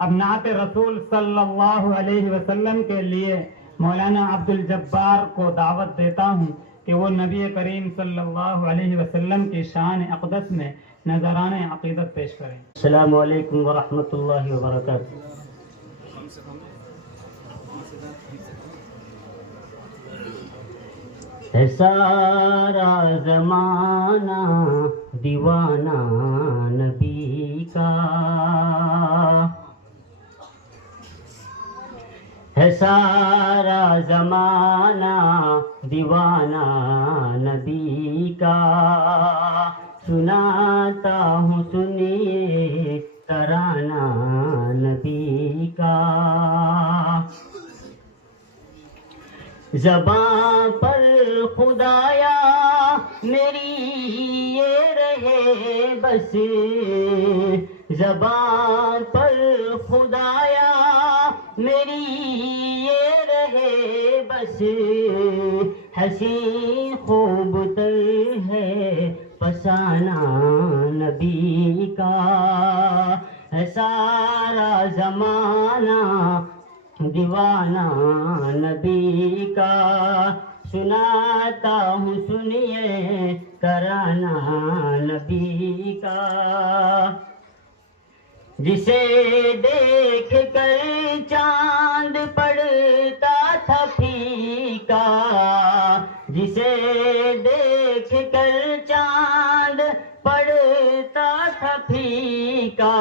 اب نعت رسول صلی اللہ علیہ وسلم کے لیے مولانا عبد الجبار کو دعوت دیتا ہوں کہ وہ نبی کریم صلی اللہ علیہ وسلم کی شان اقدس میں نذران عقیدت پیش کریں۔ السلام علیکم ورحمۃ اللہ وبرکاتہ۔ ہے سارا زمانہ دیوانہ نبی کا، ہے سارا زمانہ دیوانہ نبی کا، سناتا ہوں سنیے ترانہ نبی کا۔ زباں پر خدایا میری یہ رہے بس، زباں پر خدایا میری یہ رہے بس، حسین خوب تر ہے فسانہ نبی کا، ہے سارا زمانہ دیوانہ نبی کا، سناتا ہوں سنیے ترانہ نبی کا۔ جسے دیکھ کر چاند پڑتا تھا پھیکا، جسے دیکھ کر چاند پڑتا تھا پھیکا،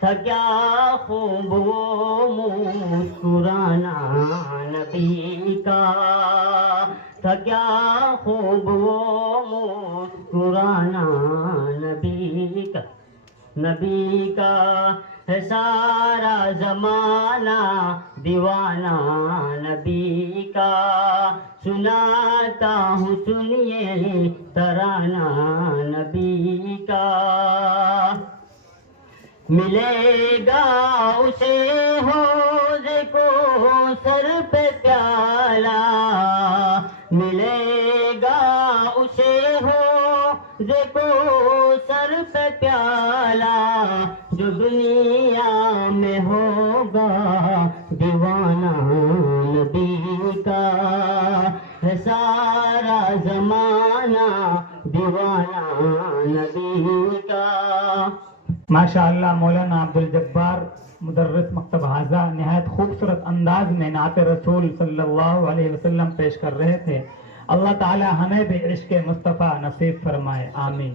تھا کیا خوب وہ مسکرانا نبی کا، تھا کیا خوب وہ مسکرانا نبی کا، نبی کا، ہے سارا زمانہ دیوانہ نبی کا، سناتا ہوں سنیے ترانہ نبی کا۔ ملے گا اسے حوض کو سر پہ پیالہ، ملے گا اسے حوض کو سر پہ پیالہ، جو دنیا میں ہوگا دیوانہ نبی کا، ہے سارا زمانہ دیوانہ نبی کا۔ ماشاءاللہ مولانا عبد الجبار مدرس مکتب حاضہ نہایت خوبصورت انداز میں نعت رسول صلی اللہ علیہ وسلم پیش کر رہے تھے۔ اللہ تعالی ہمیں بھی عشق مصطفیٰ نصیب فرمائے، آمین۔